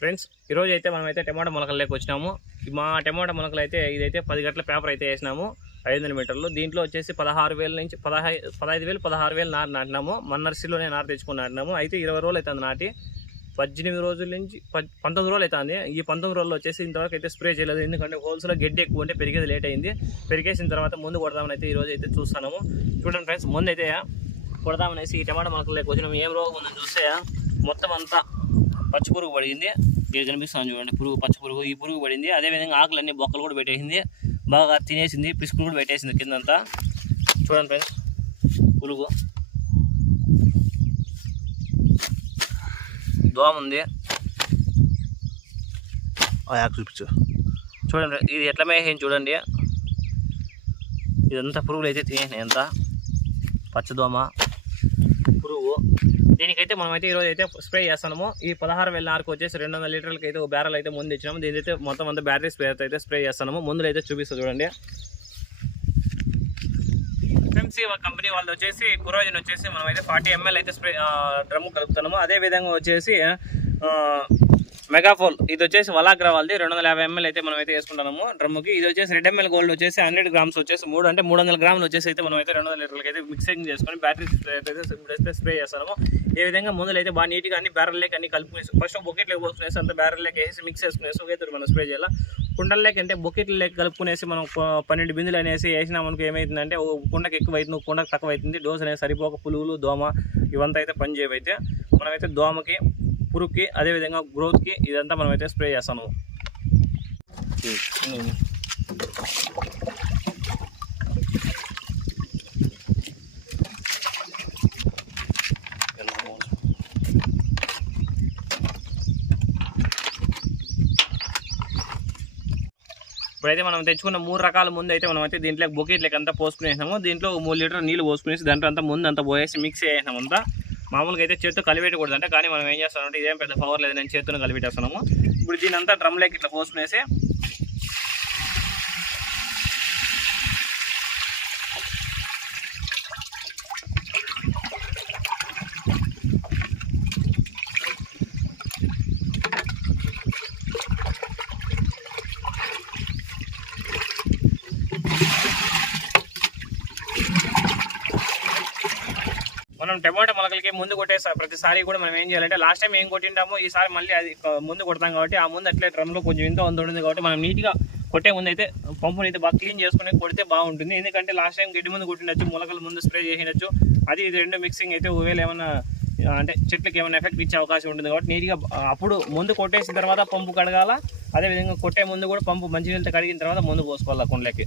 Friends ఈరోజు అయితే మనం అయితే టమాటా మొలకల్లోకి వచ్చినాము. మా టమాటా మొలకలు అయితే ఇదైతే పది గంటల పేపర్ అయితే వేసినాము ఐదు వందల మీటర్లు. దీంట్లో వచ్చేసి పదహారు వేల నుంచి పదహై పదహైదు వేలు పదహారు వేలు నారు నాటినాము. మన నర్సరీలోనే నారు తెచ్చుకొని నాటినాము. అయితే ఇరవై రోజులు అవుతుంది నాటి. పద్దెనిమిది రోజుల నుంచి పంతొమ్మిది రోజులు అవుతుంది. ఈ పంతొమ్మిది రోజులు వచ్చేసి ఇంతవరకు అయితే స్ప్రే చేయలేదు. ఎందుకంటే హోల్స్లో గడ్డి ఎక్కువ ఉంటే పెరిగేది లేట్ అయింది. పెరిగేసిన తర్వాత ముందు కొడదామని అయితే ఈరోజు అయితే చూస్తున్నాము. చూడండి ఫ్రెండ్స్ ముందు అయితే కొడదామనేసి ఈ టమాటా లేక వచ్చినాము. ఏం రోగం ఉందని చూస్తే మొత్తం అంతా పచ్చి పురుగు పడింది. ఇక్కడ కనిపిస్తుంది చూడండి పురుగు పచ్చి పురుగు ఈ పురుగు పడింది. అదేవిధంగా ఆకులన్నీ బొక్కలు కూడా పెట్టేసింది. బాగా తినేసింది పిసుకులు కూడా పెట్టేసింది కిందంతా. చూడండి ఫ్రెండ్స్ పురుగు. దోమ ఉంది. చూపించు. చూడండి ఇది ఎట్లా మేసేది చూడండి. ఇదంతా పురుగులు అయితే తినేసినాయి అంతా. పచ్చదోమ పురుగు. దీనికైతే మనమైతే ఈరోజు అయితే స్ప్రే చేస్తున్నాము. ఈ పదహారు వేల నాలుగు వచ్చేసి రెండు వందల లీటర్లకి అయితే ఒక బ్యారల్ అయితే ముందు ఇచ్చినాము. దీని అయితే మొత్తం అంతా బ్యాటరీ స్ప్రే అయితే స్ప్రే చేస్తున్నాము. ముందు అయితే చూపిస్తా చూడండి. ఎఫ్ఎంసీ కంపెనీ వాళ్ళు వచ్చేసి కురోజన్ వచ్చేసి మనం అయితే ఫార్టీ ఎంఎల్ అయితే స్ప్రే డ్రమ్ కలుపుతున్నాము. అదే విధంగా వచ్చేసి మెగాఫోల్ ఇది వచ్చేసి వలాగ్రా వాళ్ళది రెండు వందల యాభై ఎంఎల్ అయితే మనం అయితే వేసుకుంటున్నాము డ్రమ్కి ఇది వచ్చేసి రెడ్ ఎంఎల్ గోల్డ్ వచ్చేసి హండ్రెడ్ గ్రామ్స్ వచ్చేసి మూడు అంటే మూడు వందల గ్రాములు వచ్చేసి అయితే మనం అయితే రెండు వందల లీటర్లకి అయితే మిక్సింగ్ చేసుకొని బ్యాటరీ అయితే స్ప్రే చేస్తాము ఏ విధంగా ముందులు అయితే బాగా నీట్గా అన్ని బ్యారల్లోకి అన్ని కలుపుకునేసి ఫస్ట్ బొకెట్లోకి పోసుకునేసి అంత బ్యారల్లోకి వేసి మిక్స్ చేసుకునేసి ఒకే మనం స్ప్రే చేయాలి? కుండల్లోకి అంటే బొకెట్లలోకి కలుపుకునేసి మనం పన్నెండు బిందులు అనేసి వేసినా ఏమైతుందంటే ఏమవుతుందంటే ఓ కుండకి ఎక్కువ అవుతుంది కుండకు తక్కువ అవుతుంది డోస్ అనేది సరిపోక పులుగులు దోమ ఇవంతా అయితే పని చేయవైతే మనమైతే దోమకి పురుగుకి అదేవిధంగా గ్రోత్కి ఇదంతా మనమైతే స్ప్రే చేస్తాము. ఇప్పుడైతే మనం తెచ్చుకున్న మూడు రకాల ముందు అయితే మనం అయితే దీంట్లో బొకెట్లకి అంతా పోసుకునేసాము దీంట్లో మూడు లీటర్ నీళ్ళు పోసుకునేసి దాంట్లో అంతా ముందు అంతా పోయేసి మిక్స్ చేసినాము అంతా. మామూలుగా అయితే చేత్తో కలిపెట్టకూడదు అంటే కానీ మనం ఏం చేస్తామంటే ఇదేం పెద్ద పవర్ లేదు నేను చేత్తో కలిపెట్టేస్తున్నాము. ఇప్పుడు దీని అంతా డ్రమ్లోకి ఇట్లా పోసుకునేసి మనం టమాటా మొలకలకి ముందు కొట్టే ప్రతిసారి కూడా మనం ఏం చేయాలంటే లాస్ట్ టైం ఏం కొట్టింటామో ఈసారి మళ్ళీ అది ముందు కొడతాం కాబట్టి ఆ ముందు అట్లే డ్రమ్లో కొంచెం ఇంత వంద ఉంటుంది కాబట్టి మనం నీట్గా కొట్టే ముందు అయితే పంపుని అయితే బాగా క్లీన్ చేసుకుని కొడితే బాగుంటుంది. ఎందుకంటే లాస్ట్ టైం గడ్డి ముందు కొట్టినచ్చు మొలకల ముందు స్ప్రే చేసినచ్చు. అది ఇది రెండు మిక్సింగ్ అయితే ఒకవేళ ఏమైనా అంటే చెట్లకి ఏమైనా ఎఫెక్ట్ ఇచ్చే అవకాశం ఉంటుంది కాబట్టి నీట్గా అప్పుడు ముందు కొట్టేసిన తర్వాత పంపు కడగాల అదేవిధంగా కొట్టే ముందు కూడా పంపు మంచి నీళ్ళతో కడిగిన తర్వాత ముందు పోసుకోవాలి కుండలకి.